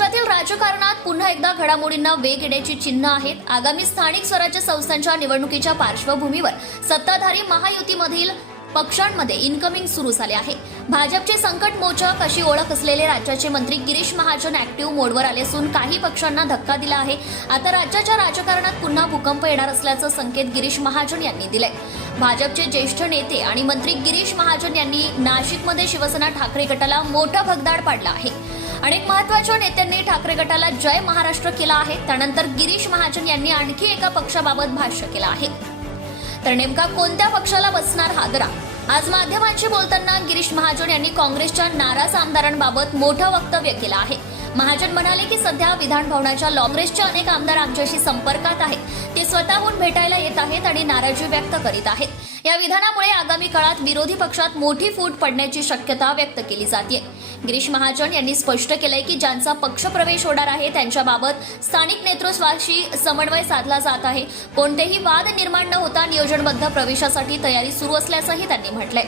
महाराष्ट्रातील राजकारणात पुन्हा एकदा घडामोडींना वेग येण्याची चिन्ह आहेत. आगामी स्थानिक स्वराज्य संस्थांच्या निवडणुकीच्या पार्श्वभूमीवर सत्ताधारी महायुतीमधील पक्षांमध्ये इनकमिंग सुरू झाले आहे. भाजपचे संकट मोचक अशी ओळख असलेले राज्याचे मंत्री गिरीश महाजन ऍक्टिव्ह मोडवर आले असून काही पक्षांना धक्का दिला आहे. आता राज्याच्या राजकारणात पुन्हा भूकंप येणार असल्याचं संकेत गिरीश महाजन यांनी दिले भाजपचे ज्येष्ठ नेते आणि मंत्री गिरीश महाजन यांनी नाशिकमध्ये शिवसेना ठाकरे गटाला मोठा भगदाड पाडला आहे. अनेक महत्त्वाच्या नेत्यांनी ठाकरे गटाला जय महाराष्ट्र केला आहे. त्यानंतर गिरीश महाजन यांनी आणखी एका पक्षाबाबत भाष्य केलं आहे. तर नेमका कोणत्या पक्षाला बसणार हादरा आज माध्यमांशी बोलताना गिरीश महाजन यांनी काँग्रेसच्या नाराज आमदारांबाबत मोठं वक्तव्य केलं आहे. महाजन म्हणाले की सध्या विधान भवनाच्या काँग्रेसचे अनेक आमदार आमच्याशी संपर्कात आहेत. ते स्वतःहून भेटायला येत आहेत आणि नाराजी व्यक्त करीत आहेत. या विधानामुळे आगामी काळात विरोधी पक्षात मोठी फूट पडण्याची शक्यता व्यक्त केली जाते गिरीश महाजन यांनी स्पष्ट केलंय की ज्यांचा पक्षप्रवेश होणार आहे त्यांच्याबाबत स्थानिक नेतृत्वाशी समन्वय साधला जात आहे. कोणतेही वाद निर्माण न होता नियोजनबद्ध प्रवेशासाठी तयारी सुरू असल्याचंही त्यांनी म्हटलंय.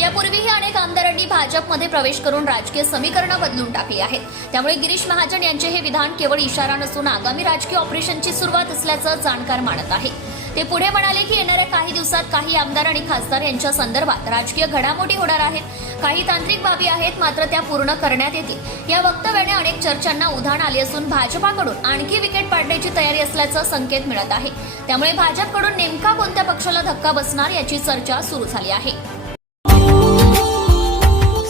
यापूर्वीही अनेक आमदारांनी भाजपमध्ये प्रवेश करून राजकीय समीकरणं बदलून टाकली आहेत. त्यामुळे गिरीश महाजन यांचे हे विधान केवळ इशारा नसून आगामी राजकीय ऑपरेशनची सुरुवात असल्याचं जाणकार मानत आहे. ते पुढे म्हणाले की येणाऱ्या काही दिवसात काही आमदार आणि खासदार यांच्या संदर्भात राजकीय घडामोडी होणार आहेत. काही तांत्रिक बाबी आहेत मात्र त्या पूर्ण करण्यात येतील. या वक्तव्याने अनेक चर्चांना उधाण आले असून भाजपाकडून आणखी विकेट पाडण्याची तयारी असल्याचं संकेत मिळत आहे. त्यामुळे भाजपकडून नेमका कोणत्या पक्षाला धक्का बसणार याची चर्चा सुरू झाली आहे.